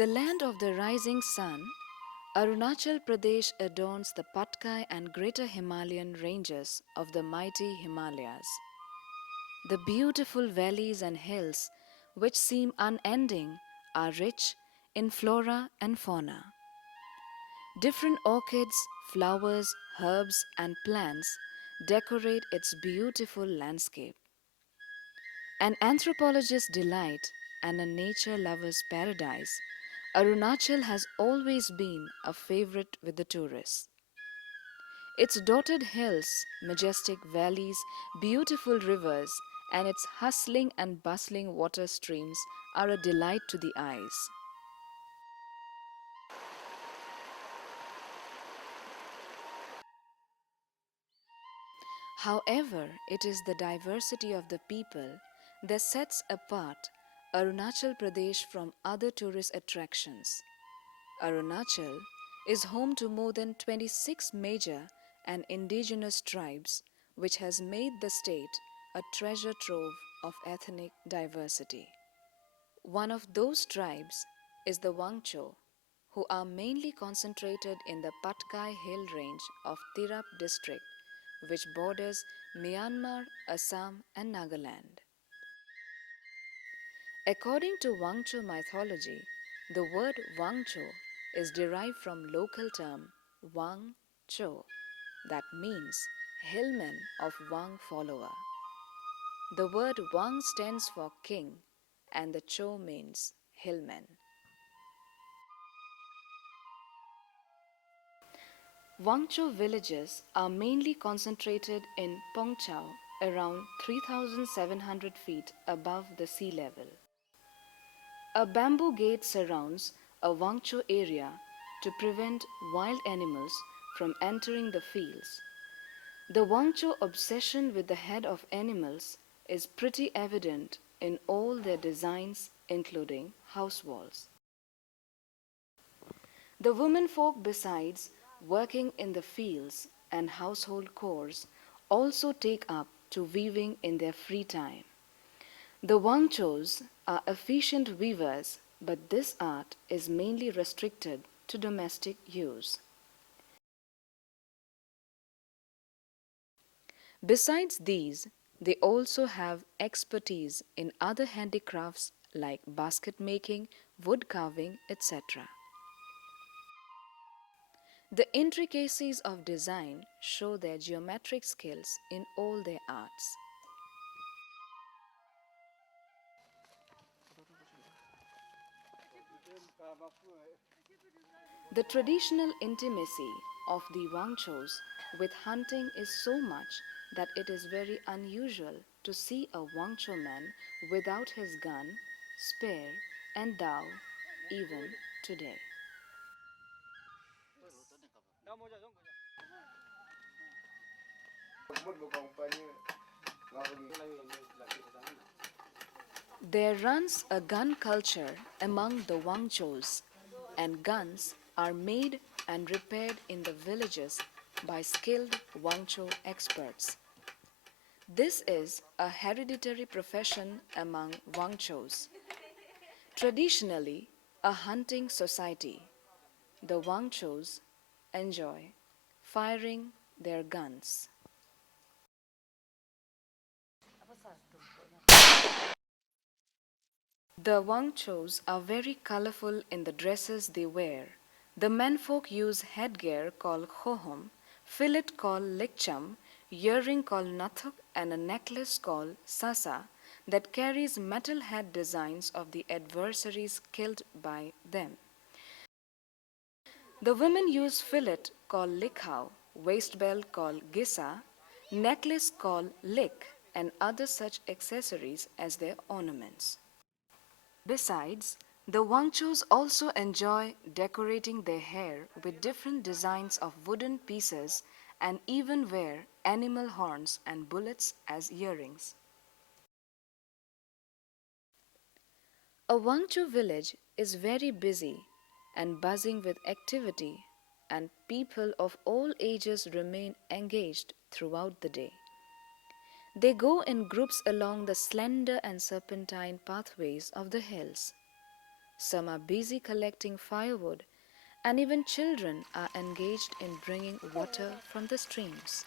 The land of the rising sun, Arunachal Pradesh adorns the Patkai and Greater Himalayan ranges of the mighty Himalayas. The beautiful valleys and hills, which seem unending, are rich in flora and fauna. Different orchids, flowers, herbs, and plants decorate its beautiful landscape. An anthropologist's delight and a nature lover's paradise, Arunachal has always been a favorite with the tourists. Its dotted hills, majestic valleys, beautiful rivers, and its hustling and bustling water streams are a delight to the eyes. However, it is the diversity of the people that sets apart Arunachal Pradesh from other tourist attractions. Arunachal is home to more than 26 major and indigenous tribes, which has made the state a treasure trove of ethnic diversity. One of those tribes is the Wancho, who are mainly concentrated in the Patkai hill range of Tirap district, which borders Myanmar, Assam, and Nagaland. According to Wangcho mythology, the word Wangcho is derived from local term Wang Cho, that means hillman of Wang follower. The word Wang stands for king and the Cho means hillman. Wangcho villages are mainly concentrated in Pongchau, around 3,700 feet above the sea level. A bamboo gate surrounds a Wangcho area to prevent wild animals from entering the fields. The Wangcho obsession with the head of animals is pretty evident in all their designs, including house walls. The womenfolk, besides working in the fields and household chores, also take up to weaving in their free time. The Wangchos are efficient weavers, but this art is mainly restricted to domestic use. Besides these, they also have expertise in other handicrafts like basket making, wood carving, etc. The intricacies of design show their geometric skills in all their arts. The traditional intimacy of the Wangchos with hunting is so much that it is very unusual to see a Wangcho man without his gun, spear, and dao even today. There runs a gun culture among the Wangchos, and guns are made and repaired in the villages by skilled Wangcho experts. This is a hereditary profession among Wangchos. Traditionally, a hunting society, the Wangchos enjoy firing their guns. The Wangchos are very colorful in the dresses they wear. The menfolk use headgear called hohom, fillet called likcham, earring called nathuk, and a necklace called sasa that carries metal head designs of the adversaries killed by them. The women use fillet called likhao, waist belt called gisa, necklace called lik, and other such accessories as their ornaments. Besides, the Wangchos also enjoy decorating their hair with different designs of wooden pieces and even wear animal horns and bullets as earrings. A Wangcho village is very busy and buzzing with activity, and people of all ages remain engaged throughout the day. They go in groups along the slender and serpentine pathways of the hills. Some are busy collecting firewood, and even children are engaged in bringing water from the streams.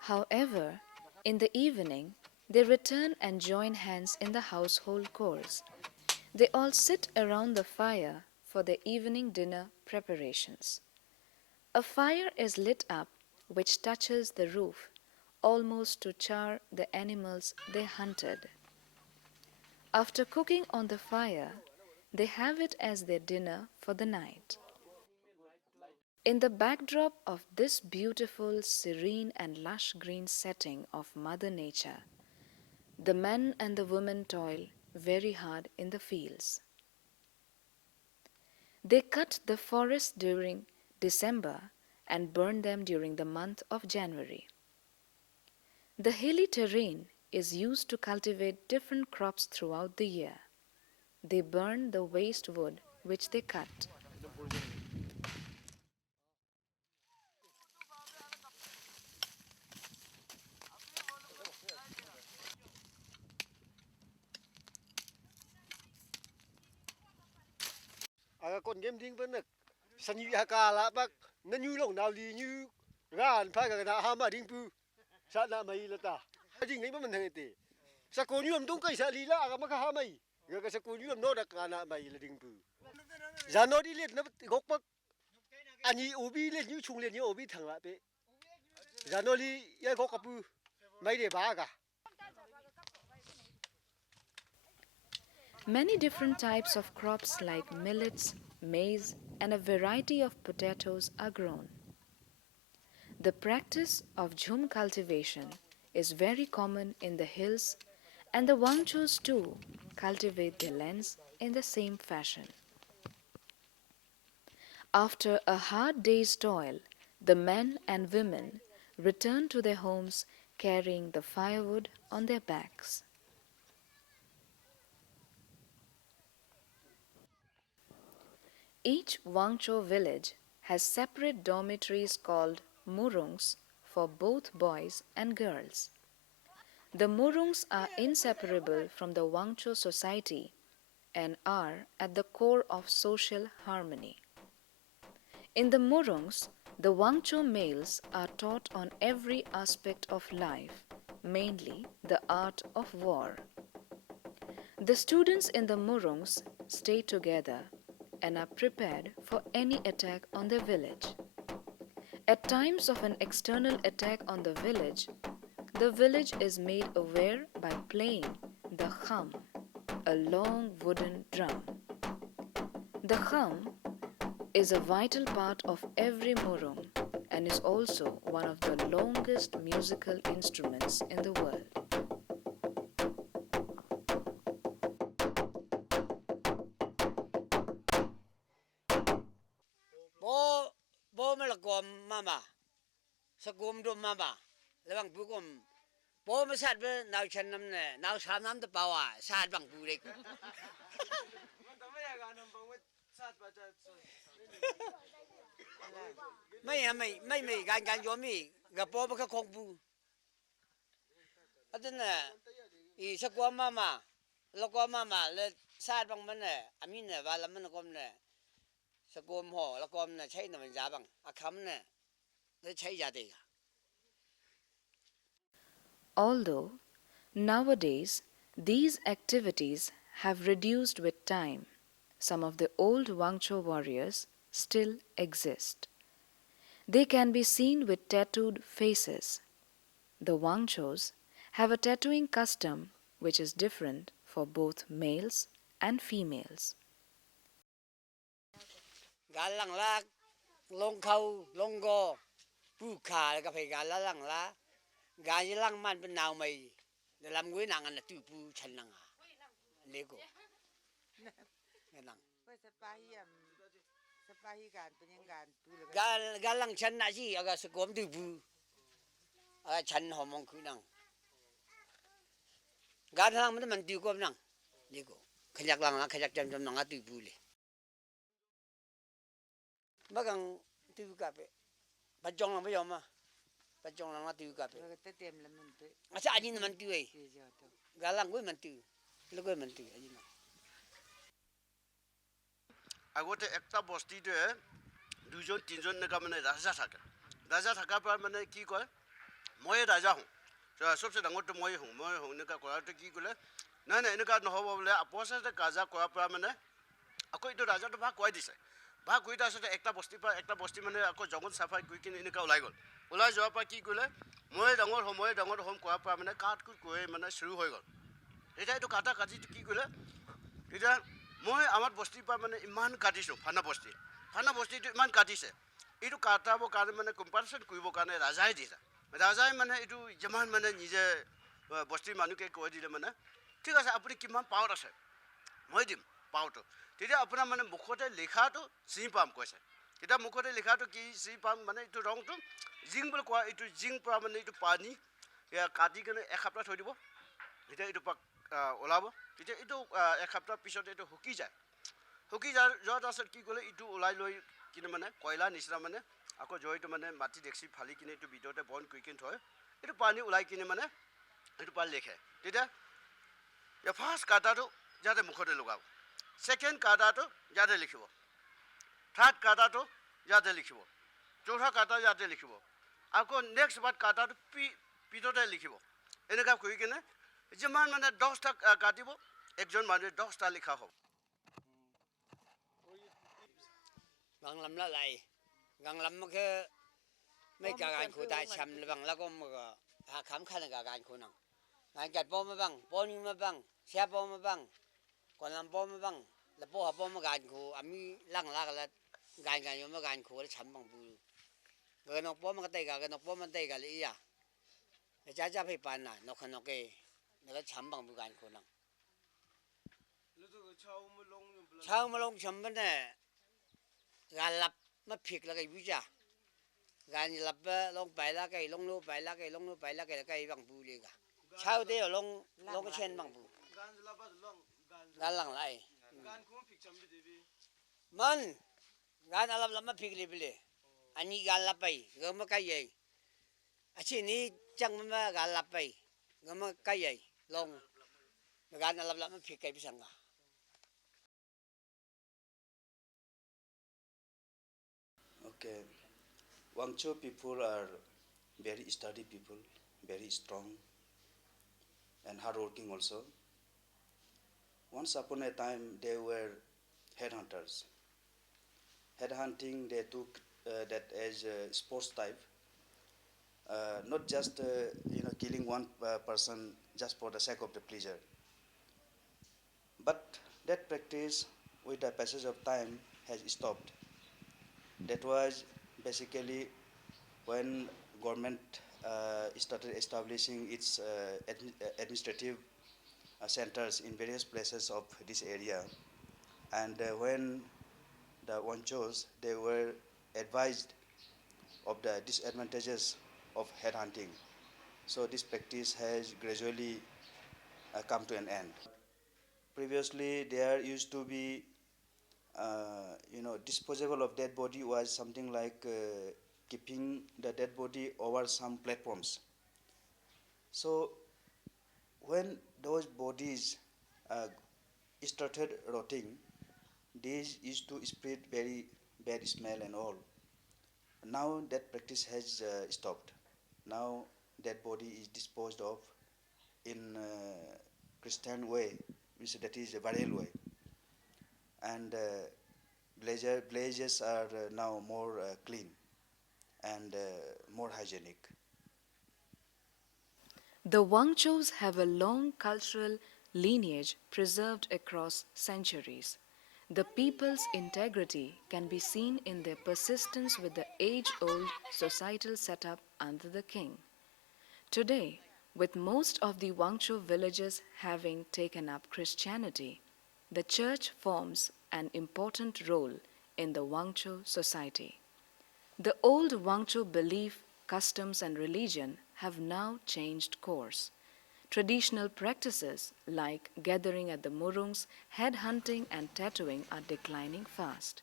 However, in the evening, they return and join hands in the household chores. They all sit around the fire for the evening dinner preparations. A fire is lit up which touches the roof almost to char the animals they hunted. After cooking on the fire, they have it as their dinner for the night. In the backdrop of this beautiful, serene, and lush green setting of Mother Nature, the men and the women toil very hard in the fields. They cut the forests during December and burn them during the month of January. The hilly terrain is used to cultivate different crops throughout the year. They burn the waste wood which they cut. aga kon game ding benek sanyu hakala bak nanyu long naw li nyu ran pha ga na ha ma ding pu sa na mai la ta ding ngai man hang te sa ko nyu am tung kai sa li la aga ma ka ha mai ga sa ko nyu am no da ka na mai la ding pu za no di let na gok pak ani obi let nyu chung let nyu obi thang la pe za no li ya gok ka pu mai de ba ga. Many different types of crops like millets, maize, and a variety of potatoes are grown. The practice of jhum cultivation is very common in the hills, and the Wangchos too cultivate their lands in the same fashion. After a hard day's toil, the men and women return to their homes carrying the firewood on their backs. Each Wangcho village has separate dormitories called murungs for both boys and girls. The murungs are inseparable from the Wangcho society and are at the core of social harmony. In the murungs, the Wangcho males are taught on every aspect of life, mainly the art of war. The students in the murungs stay together and are prepared for any attack on their village. At times of an external attack on the village is made aware by playing the kham, a long wooden drum. The kham is a vital part of every murung and is also one of the longest musical instruments in the world. Bo ma la gom mama sa gom do mama la bang bu gom bo ma sat be naw chen nam ne naw sa nam de pa wa sat bang bu le mai gan yo mi ga bo ba ka khong bu adena I sa gom mama le sat bang man ne amin ne ba la man gom ne sa gom ho la gom ne chai na man ja bang a kham ne le chai ja de. Although nowadays these activities have reduced with time, some of the old Wangcho warriors still exist. They can be seen with tattooed faces. The Wangchos have a tattooing custom which is different for both males and females. Galang la long khâu long go pu kha ka phai ga la lang la ga yi lang man ben naw mai de lam gui nang an tu pu chen nang le go nang ga lang chen na ji aga se gom tu pu aga chen ho mong khu nang ga lang man tu gom nang le go khayak lang la khayak jam jam nang tu pu le Bagang tu kape. Bajong lang bayom ah. Bajong lang tu kape. Asa ajin man tu eh. Galang gue man tu. Lo gue man tu ajin. আগতে একটা বস্তিতে দুজন তিনজন এনেকা মানে ৰাজা থাকে। ৰাজা থকাৰ পৰা মানে কি কয় মই ৰাজা হওঁ, চবচে ডাঙৰটো মই হওঁ এনেকুৱা কৰাটো কি ক'লে নাই নাই এনেকুৱা নহ'ব বোলে আপচতে কাজা কৰাৰ পৰা মানে আকৌ এইটো ৰাজাটো ভাগ খুৱাই দিছে। ভাগ কৰি তাৰ পিছতে একটা বস্তিৰ পৰা একটা বস্তি মানে আকৌ জংঘল চাফাই কৰি কিনে এনেকুৱা ওলাই গ'ল। ওলাই যোৱাৰ পৰা কি কৰিলে মই ডাঙৰ হ'ম কোৱাৰ পৰা মানে কাঠ কুট কৈ মানে চুৰু হৈ গ'ল। এতিয়া এইটো কাটা কাটিটো কি কৰিলে এতিয়া মই আমাৰ বস্তিৰ পৰা মানে ইমান কাটিছোঁ ফানা বস্তিটো ইমান কাটিছে। এইটো কাটাবৰ কাৰণে মানে কম্পালচন কৰিবৰ কাৰণে ৰাজাই দিছে। ৰাজাই মানে এইটো যিমান মানে নিজে বস্তিৰ মানুহকে কৈ দিলে মানে ঠিক আছে আপুনি কিমান পাৱাত আছে মই দিম পাওঁটো। তেতিয়া আপোনাৰ মানে মুখতে লিখাটো চিনি পাম কৈছে। তেতিয়া মুখতে লিখাটো কি চিনি পাম মানে এইটো ৰংটো জিং বুলি কোৱা এইটো জিং পৰা মানে এইটো পানী কাটি কিনে এসপ্তাহ থৈ দিব। তেতিয়া এইটো ওলাব। তেতিয়া এইটো এসপ্তাহ পিছত এইটো শুকি যায়। শুকি যোৱাৰ পাছত কি ক'লে এইটো ওলাই লৈ কিনে মানে কয়লা নিচিনা মানে আকৌ জয়টো মানে মাটি ডেক্সি ফালি কিনে এইটো ভিতৰতে বন্ধ কৰি কিনে থয়। এইটো পানী ওলাই কিনে মানে এইটো পানী লিখে। তেতিয়া ফাৰ্ষ্ট কাটাটো যাতে মুখতে লগাব, ছেকেণ্ড কাটাটো যাতে লিখিব, থাৰ্ড কাটাটো যাতে লিখিব, চৌথা কাটা যাতে লিখিব, আকৌ নেক্সট বাৰ কাটাটো পিছতে লিখিব। এনেকুৱা কৰি কিনে যিমান মানে 10টা কাটিব একজন মানুহে 10টা লিখা হ'ব। Gang lam la lai. Gang lam ma ke mấy cả gan khu đại chăm là bằng là có một hạ khám khăn là cả gan khu nào. Gan chặt bom mà bằng, bom như mà bằng, xe bom mà bằng, còn làm bom mà bằng là bom hợp bom mà gan khu, ami lăng là gan gan mà gan khu là chăm bằng bù. Cái nó bom mà cái nó bom mà tay cái là à. Cái giá giá phải bàn à, nó khăn nó cái chăm bằng bù gan khu nào. Chao mà lông chăm bên này. Gan lập mà phịch là cái vui cha. Gan lập long phải là cái long lô phải là cái bằng bù liền cả. Sau đấy ở long cái chen bằng bù. Gan lăng lại. Man gan lập mà phịch liền bile. Anh đi gan lập bay, gom mà cái gì? À chị ní chẳng mà gan lập bay, gom mà cái gì? Long gan lập mà phịch cái bị sang cả. Okay, Wancho people are very sturdy people, very strong and hardworking also. Once upon a time, they were headhunters. Headhunting, they took that as a sports type, not just killing one person just for the sake of the pleasure. But that practice, with the passage of time, has stopped. That was basically when government started establishing its administrative centers in various places of this area, and when the Wanchos they were advised of the disadvantages of headhunting, so this practice has gradually come to an end. Previously, there used to be disposable of dead body was something like keeping the dead body over some platforms. So when those bodies started rotting, these used to spread very bad smell and all. Now that practice has stopped. Now that body is disposed of in Christian way, which that is a burial way, and blazes are now more clean and more hygienic. The Wangchos have a long cultural lineage preserved across centuries. The people's integrity can be seen in their persistence with the age-old societal setup under the king. Today, with most of the Wangcho villages having taken up Christianity, the church forms an important role in the Wangcho society. The old Wangcho belief, customs, and religion have now changed course. Traditional practices like gathering at the murungs, head hunting, and tattooing are declining fast.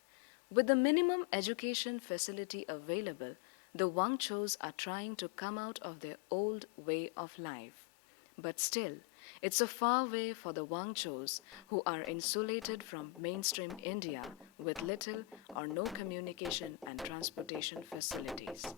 With the minimum education facility available, the Wangchos are trying to come out of their old way of life. But still, it's a far way for the Wangchos who are insulated from mainstream India with little or no communication and transportation facilities.